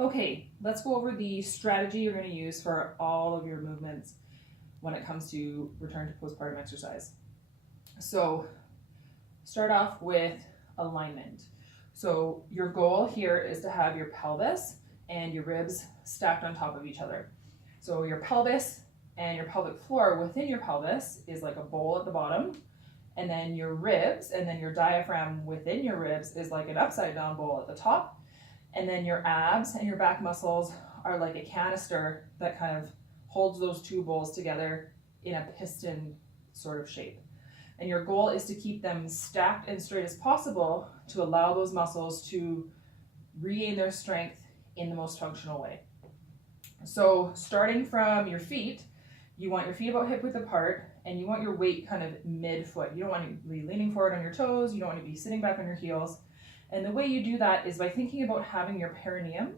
Okay, let's go over the strategy you're going to use for all of your movements when it comes to return to postpartum exercise. So start off with alignment. So your goal here is to have your pelvis and your ribs stacked on top of each other. So your pelvis and your pelvic floor within your pelvis is like a bowl at the bottom, and then your ribs and then your diaphragm within your ribs is like an upside down bowl at the top, and then your abs and your back muscles are like a canister that kind of holds those two bowls together in a piston sort of shape. And your goal is to keep them stacked and straight as possible to allow those muscles to regain their strength in the most functional way. So starting from your feet, you want your feet about hip width apart, and you want your weight kind of mid-foot. You don't want to be leaning forward on your toes, you don't want to be sitting back on your heels. And the way you do that is by thinking about having your perineum,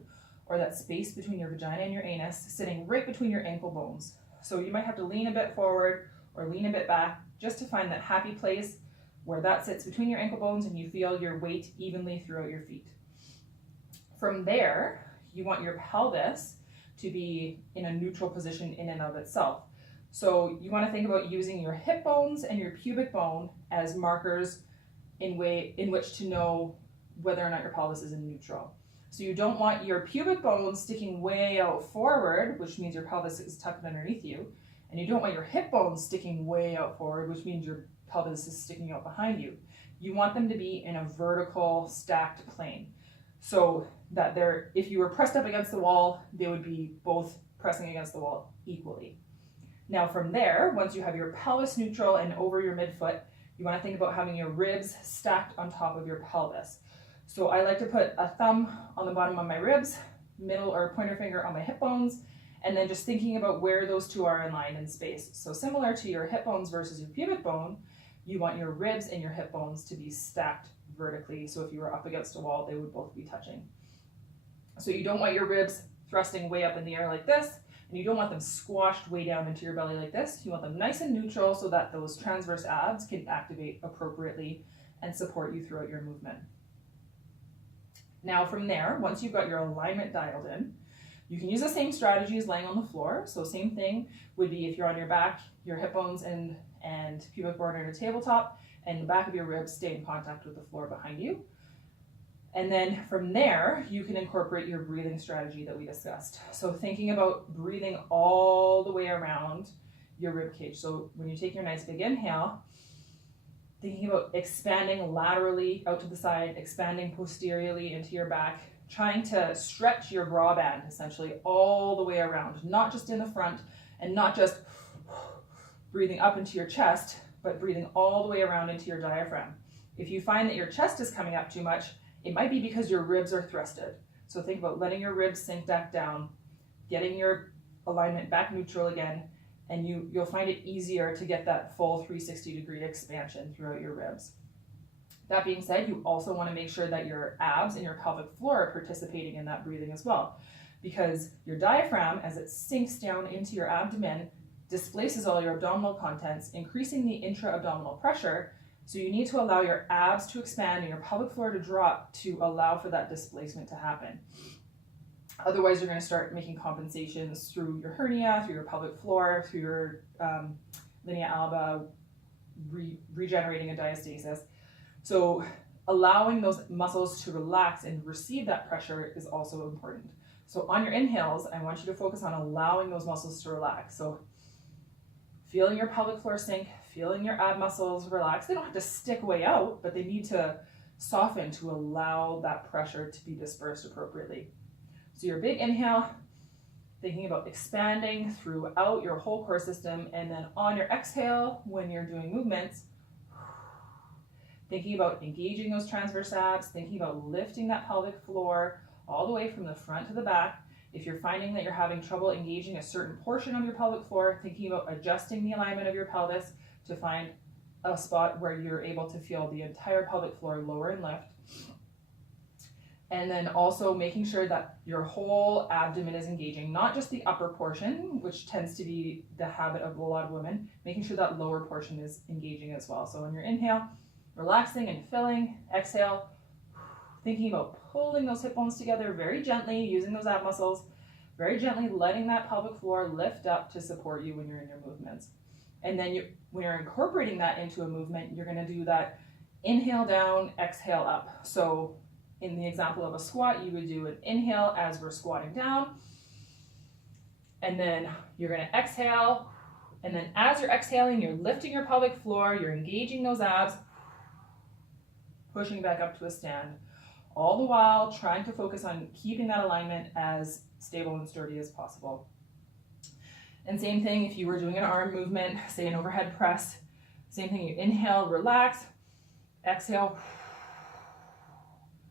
or that space between your vagina and your anus, sitting right between your ankle bones. So you might have to lean a bit forward or lean a bit back just to find that happy place where that sits between your ankle bones and you feel your weight evenly throughout your feet. From there, you want your pelvis to be in a neutral position in and of itself. So you want to think about using your hip bones and your pubic bone as markers in which to know whether or not your pelvis is in neutral. So you don't want your pubic bone sticking way out forward, which means your pelvis is tucked underneath you, and you don't want your hip bones sticking way out forward, which means your pelvis is sticking out behind you. You want them to be in a vertical stacked plane, so that if you were pressed up against the wall, they would be both pressing against the wall equally. Now from there, once you have your pelvis neutral and over your midfoot, you want to think about having your ribs stacked on top of your pelvis. So I like to put a thumb on the bottom of my ribs, middle or pointer finger on my hip bones, and then just thinking about where those two are in line in space. So similar to your hip bones versus your pubic bone, you want your ribs and your hip bones to be stacked vertically. So if you were up against a wall, they would both be touching. So you don't want your ribs thrusting way up in the air like this, and you don't want them squashed way down into your belly like this. You want them nice and neutral so that those transverse abs can activate appropriately and support you throughout your movement. Now from there, once you've got your alignment dialed in, you can use the same strategy as laying on the floor. So same thing would be if you're on your back, your hip bones and pubic bone are on a tabletop, and the back of your ribs stay in contact with the floor behind you. And then from there, you can incorporate your breathing strategy that we discussed. So thinking about breathing all the way around your rib cage. So when you take your nice big inhale, thinking about expanding laterally out to the side, expanding posteriorly into your back, trying to stretch your bra band essentially all the way around, not just in the front and not just breathing up into your chest, but breathing all the way around into your diaphragm. If you find that your chest is coming up too much, it might be because your ribs are thrusted. So think about letting your ribs sink back down, getting your alignment back neutral again, and you'll find it easier to get that full 360-degree expansion throughout your ribs. That being said, you also want to make sure that your abs and your pelvic floor are participating in that breathing as well, because your diaphragm, as it sinks down into your abdomen, displaces all your abdominal contents, increasing the intra-abdominal pressure. So you need to allow your abs to expand and your pelvic floor to drop to allow for that displacement to happen. Otherwise, you're going to start making compensations through your hernia, through your pelvic floor, through your linea alba, regenerating a diastasis. So allowing those muscles to relax and receive that pressure is also important. So on your inhales, I want you to focus on allowing those muscles to relax. So feeling your pelvic floor sink, feeling your ab muscles relax. They don't have to stick way out, but they need to soften to allow that pressure to be dispersed appropriately. So your big inhale, thinking about expanding throughout your whole core system, and then on your exhale, when you're doing movements, thinking about engaging those transverse abs, thinking about lifting that pelvic floor all the way from the front to the back. If you're finding that you're having trouble engaging a certain portion of your pelvic floor, thinking about adjusting the alignment of your pelvis to find a spot where you're able to feel the entire pelvic floor lower and lift. And then also making sure that your whole abdomen is engaging, not just the upper portion, which tends to be the habit of a lot of women, making sure that lower portion is engaging as well. So on your inhale, relaxing and filling, exhale, thinking about pulling those hip bones together very gently, using those ab muscles, very gently letting that pelvic floor lift up to support you when you're in your movements. And then when you're incorporating that into a movement, you're going to do that inhale down, exhale up. So in the example of a squat, you would do an inhale as we're squatting down, and then you're going to exhale, and then as you're exhaling, you're lifting your pelvic floor, you're engaging those abs, pushing back up to a stand, all the while trying to focus on keeping that alignment as stable and sturdy as possible. And same thing if you were doing an arm movement, say an overhead press, same thing, you inhale, relax, exhale.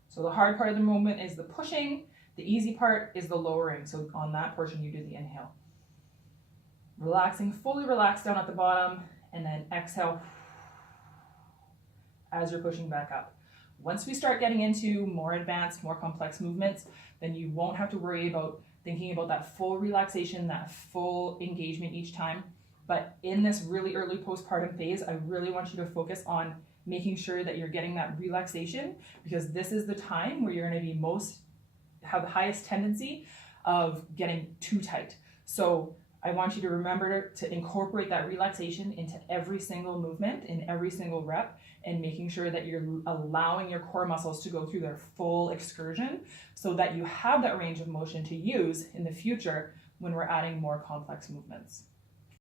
So the hard part of the movement is the pushing, the easy part is the lowering. So on that portion, you do the inhale. Relaxing, fully relax down at the bottom, and then exhale as you're pushing back up. Once we start getting into more advanced, more complex movements, then you won't have to worry about thinking about that full relaxation, that full engagement each time. But in this really early postpartum phase, I really want you to focus on making sure that you're getting that relaxation, because this is the time where you're going to be have the highest tendency of getting too tight. So I want you to remember to incorporate that relaxation into every single movement, in every single rep, and making sure that you're allowing your core muscles to go through their full excursion so that you have that range of motion to use in the future when we're adding more complex movements.